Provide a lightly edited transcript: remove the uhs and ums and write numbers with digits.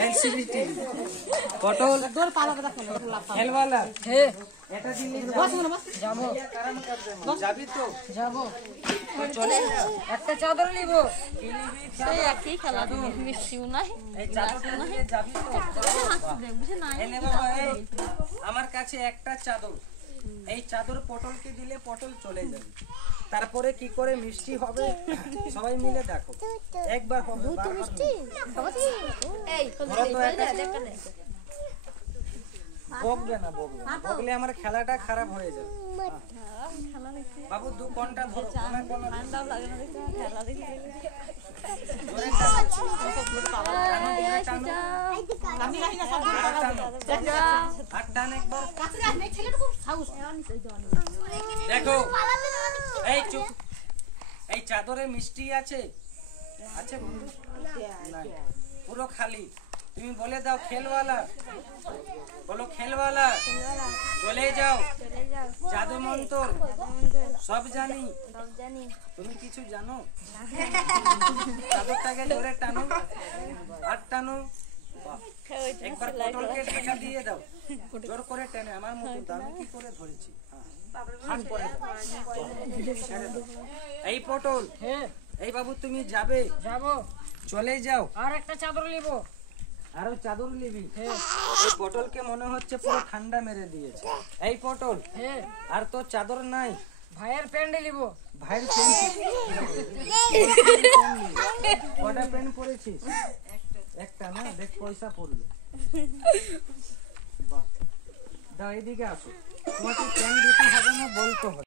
NCVT পটল খেলওয়ালা এটা দিন যাবো যাবি তো যাবো চলে যা একটা চাদর নিব সেই একই খেলা মিষ্টিও নাই এই চাদরটা নিয়ে যাবি তো বুঝে নাই এই নে বাবা এই আমার কাছে একটা চাদর এই চাদর পটলকে দিলে পটল চলে যাবে তারপরে কি করে মিষ্টি হবে সবাই মিলে দেখো একবার হবে মিষ্টি এই বকবে না বকলে আমার খেলাটা খারাপ হয়ে যাবে বাবু দু কোনটা ধরো কোনা কোনা ঠান্ডাও লাগে না দেখতে খেলা দেখি দেখো এই চুপ এই চাদরে মিষ্টি আছে আছে পুরো খালি তুমি বলে দাও খেলওয়ালা বলো খেলওয়ালা চলে যাও জাদু মন্তর সব জানি তুমি কিছু জানো চাদরটাকে ধরে টানো আর টানো একবার পটলকে ঢাকা দিয়ে দাও জোর করে টেনে আমার মতো আমি কি করে ধরেছি হাত পরে এই পটল এই বাবু তুমি যাবে যাবো চলে যাও আর একটা চাদর নিব আরো চাদর নিবি এই পটলকে মনে হচ্ছে পুরো ঠান্ডা মেরে দিয়েছে এই পটল আর তো চাদর নাই ভাইয়ের প্যান্ট নিব ভাইয়ের প্যান্ট কটা প্যান্ট পরেছিস একটা না দেখ পয়সা পড়লো বাহ দাও এদিকে আসো তোমাকে প্যান্ট দিতে হবে না বলতে হবে